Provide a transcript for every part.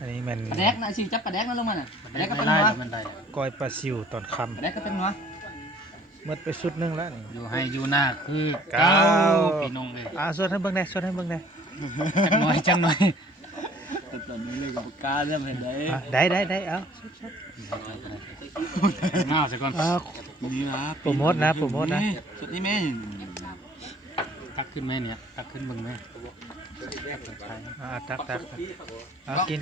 อันนี้มัน ปลาแดกนะสิจับปลาแดกนั่นลงมาน่ะปลาแดกก็เป็นนัว ก้อยปลาซิวตอนค่ ปลาแดกก็เป็นนัว ำหมดไปสุดนึงแล้วนี่ อยู่ให้อยู่หน้าคือ เก้า พี่น้องเลย ส่วนให้เบิ่งได้ส่วนให้เบิ่งได้ จังหน่อยจังหน่อย ตอนนี้เลยกับกาเรื่องอะไร ได้เอา เงาซะก่อน นี่นะ โปรโมทนะ สุดนี้แม่ ตักขึ้นไหมเนี่ยตักขึ้นมึงไหม ตักกิน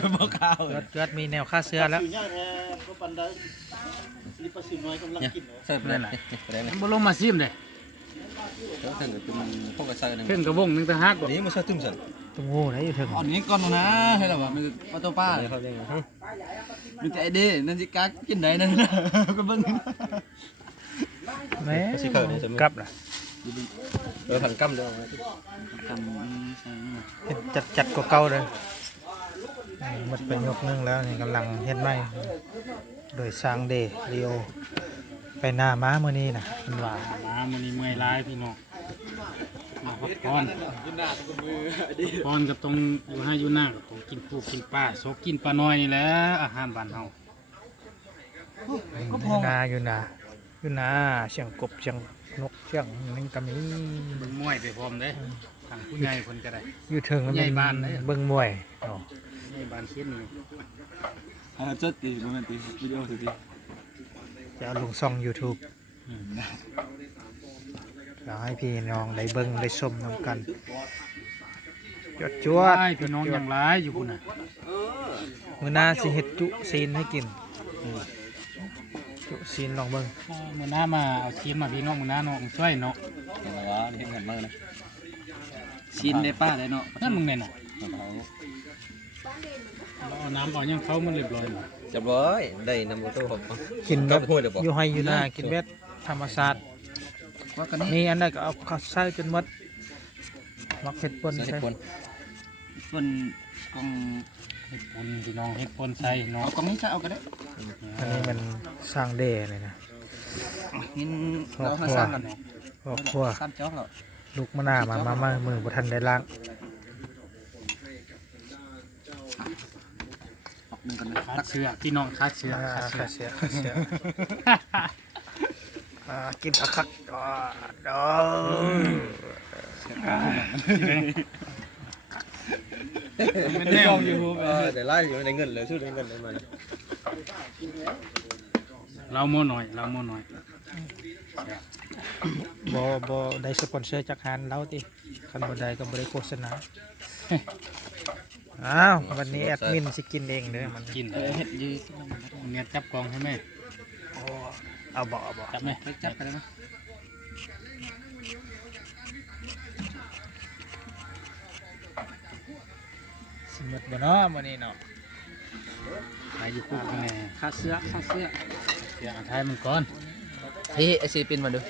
ก็บอกข้าว เกิดมีแนวค่าเสื้อแล้ว เสิร์ฟเลยนะ มันบ่ลงมาซิมเด้ ถึงเป็นพวกกระใสนึง ขึ้นกระวงนึงตะฮักบ่ นี่มันใช่ตึ้มสัน ตุ้งโง่ไหนอยู่ถึง อันนี้ก่อนนะให้เราว่ามันปลาตัวป้ามันจะไอเด้นั่นสิกักกินได้นั่นก็เบิ่ง แม่กลับล่ะ ผันกั้มเด้อกั้ม เฮ็ดจัดกว่าเก่าเลยหมดไปยกนึงแล้วนี่กำลังเฮ็ดใหม่โดยสร้างเดรีโอไปหน้าม้ามื้อนี้น่ะเพิ่นว่า มามื้อนี้เมื่อยหลายพี่น้องมาพักผ่อนผ่อนก็ต้องอยู่ให้อยู่หน้าก็ต้องกินปูกินปลาโซกกินปลาน้อยนี่แหละอาหารบ้านเฮา อยู่นาเสียงกบเสียงนกเสียงนี่ก็มี เบิ่งมวยไปพร้อมเด้ทางผู้ใหญ่เพิ่นก็ได้ อยู่ถึงแล้ว ใหญ่บ้านเลย เบิ่งมวย ใหญ่บ้านเขียนนี่ จัดตีมันตีวิดีโอตี จะเอาลงช่อง YouTube เราให้พี่น้องได้เบิ่งได้ชมนำกันจวด ใช่พี่น้องอย่างหลายอยู่พุ่นน่ะ มื้อหน้าสิเฮ็ดจุซีนให้กินจุซีนลองเบิ่ง มื้อหน้ามาเอาชิมมาพี่น้องมื้อหน้าน้องช่วยเนาะ เห็นแล้วนี่เห็นมากนะชินได้ป้าได้เนาะ นั่นมึงแน่น่ะเราเอาน้ำเอายังเข้ามันเรียบร้อยแล้ว จับร้อยได้น้ำมันตู้หก กินแบบอยู่ให้อยู่หน้ากินแบบธรรมชาติ ว่ากันนี่ นี่อันนั้นก็เอาข้าวใส่จนหมดมักเผ็ดป่นใส่ คนกอง เฮ็ดปุ่นพี่น้องเฮ็ดปุ่นใส่เนาะ เอากองนี้จะเอากันได้ อันนี้มันสร้างเดเลยนะ หินเราสร้างกันเนาะ ครอบครัว สร้างจ๊อกเหรอ ลูกมะนาวมามือบ่ทันได้ล้าง ออกหนึ่งกันนะ ขาดเสื้อพี่น้องขาดเสื้อขาดเสื้อ เสียกินคักดอ มันแนวอยู่ เดี๋ยวไล่อยู่ในเงินเลยชื่อในเงินเลยมัน เราโม่หน่อยเราโม่หน่อย บ่ได้สปอนเซอร์จากฮานเราติคันบ่ได้ก็บ่ได้โฆษณาอ้าววันนี้แอดมินสิกินเองเด้อมัน กิน เห็ดยืด เนี่ยจับกองให้แม่ เอาบ่ จับไหม ไปจับกันได้ไหม สิหมดบ่เนาะมื้อนี้เนาะ หายอยู่คู่กันแน่ ขาเสื้อ เดี๋ยวเอาท้ายมันก่อน พี่ไอซีปินมาดู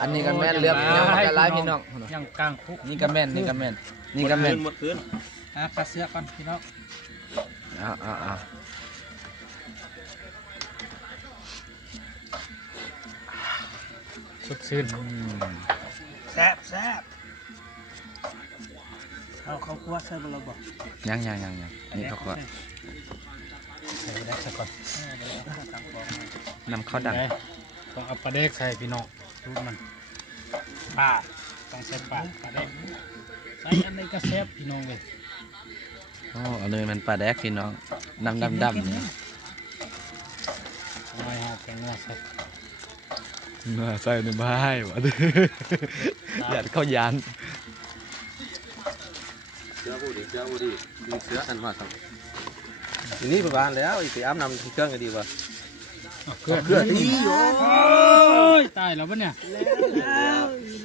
อันนี้กันแม่นเลือกยังมาไล่พี่น้อง ยังกลางคุก นี่กันแม่นนี่กันแม่นนี่กันแม่น หมดคืนขาเสื้อก่อนพี่น้อง สุดซื่น แซ่บเอาข้าวคั่วใส่บ่เราบ่ ยังนี่เขาก็ ใส่ได้สักก่อน นำข้าวดัง ต้องเอาปลาเด็กใส่พี่น้องดูมันปลาต้องใส่ปลาเด็กใส่อันไหนก็แซ่บพี่น้องเลย อันนี้มันปลาแดกพี่น้องดำเนี่ย ทำไมฮะแกงเนื้อใส่ ใส่ในบ้านวะอยากเข้ายานเสื้อผู้ดีมีเสื้ออันมาครับทีนี้ประมาณแล้วอีกอาบน้ำเครื่องก็ดีกว่า เกลือนี่โอ้ยตายแล้วปะเนี่ย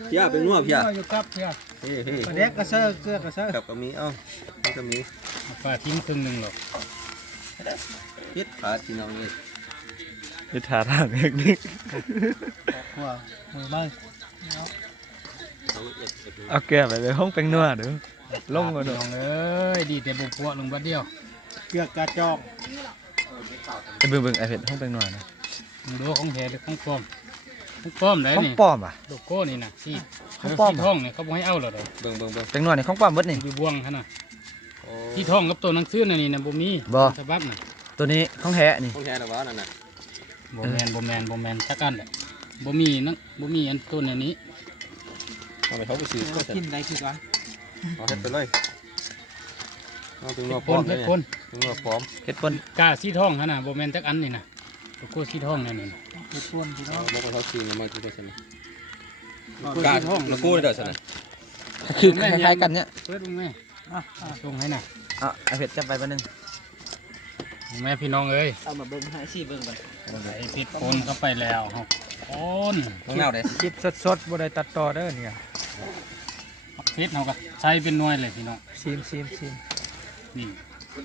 เพี้ยเป็นนัวเพี้ย อยู่กับเพื่อ เฮ้ ปลาแดกกระเซอร์เกลือกระเซอร์ กับก็มีนี่ก็มี ปลาทิ้งครึ่งหนึ่งหรอก พิษขาที่น้องนี่ พิธาทางเทคนิค หัวมือบ้าง เอาแก้ไปเลยห้องเป็นนัวเด้อลงก่อน น้องเอ้ยดีแต่บุกพวกลงบัดเดียว เกลือกระจอกเบิ่งไอเผ็ดห้องเป็นนัวนะ มึงดูของแท้หรือของปลอม ของป้อมได้ ของ นี่ ปลอมอ่ะ โลโก้นี่นะซีด ของปลอม ที่ท้องเนี่ยเขาบ่ให้เอาหรอกเลย เบิ่ง จังหน่อยนี่ของปลอมเบิดนี่ อยู่บ่วงหั่นน่ะที่ท้องกับตัวหนังสือนี่นะบ่มี บ่ ฉบับน่ะ ตัวนี้ของแท้นี่ ของแท้นะวะนั่นน่ะ บ่แม่นจักอันแหละบ่มีนั่นบ่มีอันตัวนี้ เอาไปเขาไปซื้อก็กินได้คือกันเอาเฮ็ดไปเลยเอาถึงว่าพ ค ร้อน ม เพ เลย ชรคน ถึงว่าพร้อม เฮ็ดป่น กาสีท้องหั่นน่ะบ่แม่นจักอันนี่นะโลโก้สีท้องนี่นี่ บอกว่าเขาซื้อมาคือกันกาแล้วกูได้ซั่นน่ะ คือคล้ายๆกันเนี่ย เปิดลงแม่ส่งให้น่ะ เอาไอ้เผ็ดจับไปแป๊บนึง แม่พี่น้องเอ้ย เอามาเบิ่งให้สิเบิ่งกัน ไอ้พิษคนเข้าไปแล้วเฮาคน ต้องแนวเด้ คลิปสดๆบ่ได้ตัดต่อเด้อเนี่ย พิษเฮาก็ใช้เป็นหน่วยเลยพี่น้อง ซีม นี่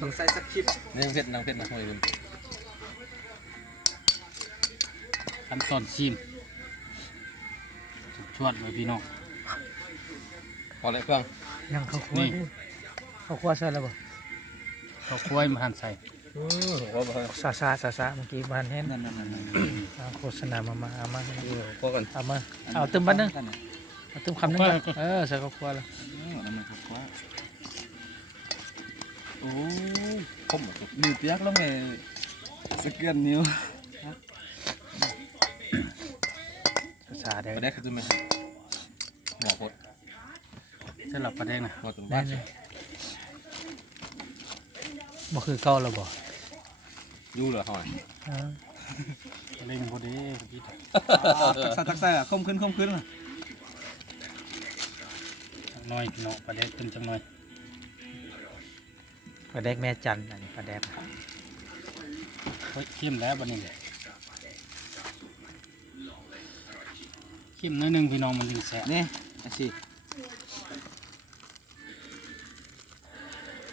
ต้องใส่สักคลิปนี่เพชรนางเพชรนะห้อยเพิ่น ขั้นตอนชิมชวดเลยพี่น้อง พอแล้วเพื่อน ยังข้าวคั่ว นี่ ดิข้าวคั่วใส่แล้วบ่ เขาควยมาหั่นใส่ พอบ่ ซาเมื่อกี้บ้านเห็นเอาโฆษณามาเอามา พอกัน เอาตึมบ้านนึงเอาตึมคำนึงก่อนใส่ข้าวคั่วแล้ว โอ้คมนิ้วเปียกแล้วแม่สะเก็ดนิ้ว ซาเด้อ บ่ได้คือตัวแม่หมอพด สำหรับประเด็นนะ หมอตัว ได้ บ้าน เลยบ่คือเก่าแล้วบ่ อยู่เหรอห้อย เล่งพอดีพี่ ตักใส่คมขึ้นน่ะ น้อยพี่น้องประเด็นเป็นจังหน่อย ปลาแดกแม่จันอันนี้ปลาแดก เฮ้ยเข้มแล้วบัดนี้เข้มน้อยหนึงพี่น้องมันถึงแซ่บ นี่อาชี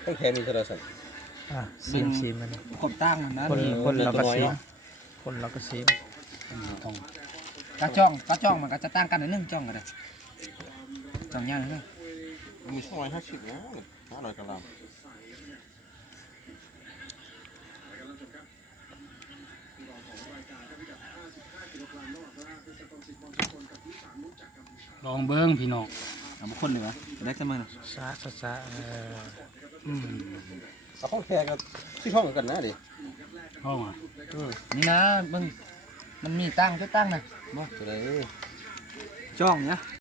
ต้องแค่มีเท่าไหร่สั่น ซีมมันนี่ คนตั้งนะ คนเราก็ซีมคนเราก็ซีม ต้อง กระจ้องมันก็จะตั้งกันในหนึ่งจ้องกันเลยจ้องยากเลย มี250นะ500กรัม ลองเบิ้งพี่น้อง เอาบุคคลเลยวะได้เสมอ ซา เอาของแท้กับที่ห้องกันนะดิ เข้ามา นี่นะมึงมันมีตั้งก็ตั้งนะ จะได้ จ้องเนี่ย